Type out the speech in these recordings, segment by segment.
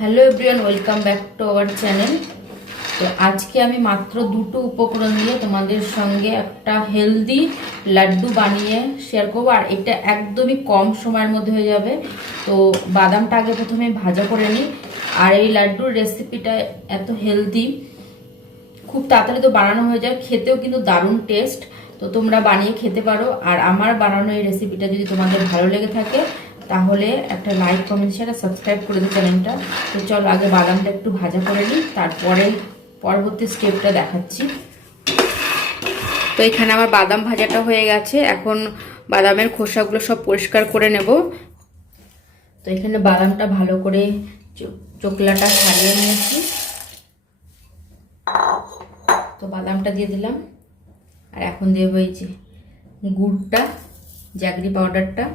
Hello everyone, welcome back to our channel. তো আজকে আমি মাত্র দুটো উপকরণ দিয়ে তোমাদের সঙ্গে একটা হেলদি লাড্ডু বানিয়ে শেয়ার করবো, আর এটা একদমই কম সময়ের মধ্যে হয়ে যাবে। তো বাদামটা আগে প্রথমে ভাজা করে নিই। আর এই লাড্ডুর রেসিপিটা এত হেলদি, খুব তাড়াতাড়ি তো বানানো হয়ে যায়, খেতেও কিন্তু দারুণ টেস্ট। তো তোমরা বানিয়ে খেতে পারো। আর আমার বানানো এই রেসিপিটা যদি তোমাদের ভালো লেগে থাকে তাহলে একটা লাইক, কমেন্ট, শেয়ার আর সাবস্ক্রাইব করে দিও চ্যানেলটা। তো চলো আগে বাদামটা একটু ভাজা করে নিই, তারপরে পরবর্তী স্টেপটা দেখাচ্ছি। তো এখানে আমার বাদাম ভাজাটা হয়ে গেছে, এখন বাদামের খোসাগুলো সব পরিষ্কার করে নেব। তো এখানে বাদামটা ভালো করে চোকলাটা ছাড়িয়ে নিয়েছি। তো বাদামটা দিয়ে দিলাম, আর এখন দেবো এই যে গুড়টা, জাগরি পাউডারটা,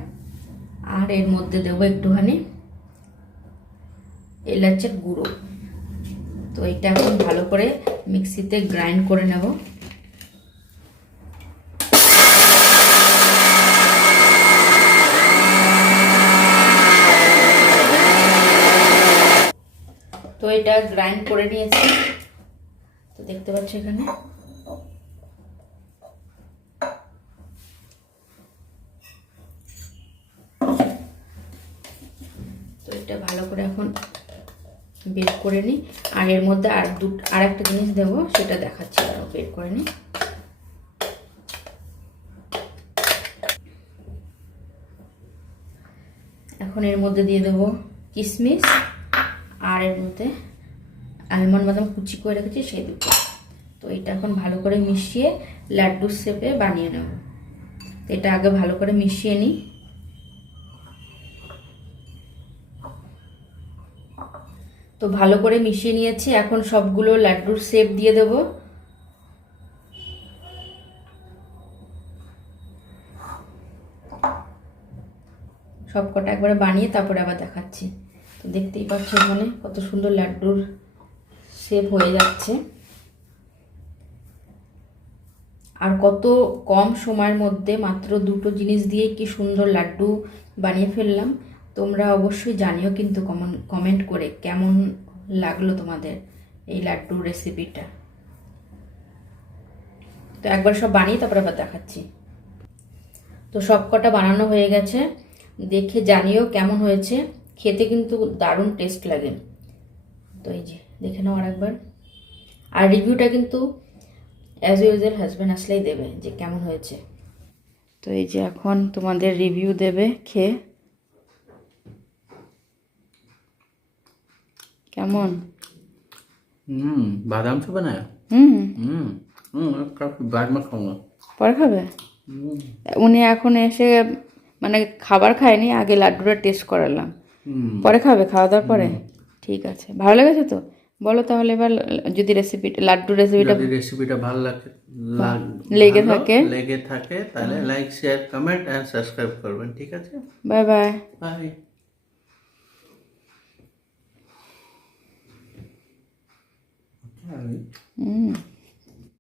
আর এর মধ্যে দেবো একটুখানি এলাচের গুঁড়ো। তো এটা এখন ভালো করে মিক্সিতে গ্রাইন্ড করে নেব। তো এটা গ্রাইন্ড করে নিয়েছি, তো দেখতে পাচ্ছ এখানে। তো এটা ভালো করে এখন বের করে নিই, আর এর মধ্যে আর একটা জিনিস দেবো, সেটা দেখাচ্ছি। আরও বের করে নিই। এখন এর মধ্যে দিয়ে দেবো কিশমিশ, আর এর মধ্যে আলমন্ড বাদাম কুচি করে রেখেছি সেই দুটো। তো এটা এখন ভালো করে মিশিয়ে লাড্ডুর শেপে বানিয়ে নেব। এটা আগে ভালো করে মিশিয়ে নিই। তো ভালো করে মিশিয়ে নিয়েছি, এখন সবগুলো লাড্ডুর শেপ দিয়ে দেব। সবকটা একবারে বানিয়ে তারপরে আবার দেখাচ্ছি। তো দেখতেই পাচ্ছ এখানে কত সুন্দর লাড্ডুর শেপ হয়ে যাচ্ছে, আর কত কম সময়ের মধ্যে মাত্র দুটো জিনিস দিয়ে কি সুন্দর লাড্ডু বানিয়ে ফেললাম। তোমরা অবশ্যই জানিও কিন্তু কমেন্ট করে কেমন লাগলো তোমাদের এই লাড্ডুর রেসিপিটা। তো একবার সব বানিয়ে তারপরে আবার দেখাচ্ছি। তো সব কটা বানানো হয়ে গেছে, দেখে জানিও কেমন হয়েছে। খেতে কিন্তু দারুণ টেস্ট লাগে। তো এই যে দেখে নাও আর একবার। আর রিভিউটা কিন্তু অ্যাজ ইউজুয়াল হাজব্যান্ড আসলেই দেবে যে কেমন হয়েছে। তো এই যে এখন তোমাদের রিভিউ দেবে খেয়ে কেমন। बादाम से बनाया। बाद में खाऊंगा। পরে খাবে? উনি এখন এসে মানে খাবার খায়নি, আগে লাড্ডুটা টেস্ট করালাম, পরে খাবে খাওয়া দাওয়ার পরে। ঠিক আছে, ভালো লেগেছে তো? বলো তাহলে এবার, যদি লাড্ডুর রেসিপিটা ভালো লেগে থাকে তাহলে like, share, comment and subscribe করবেন। ঠিক আছে, বাই বাই। বাই।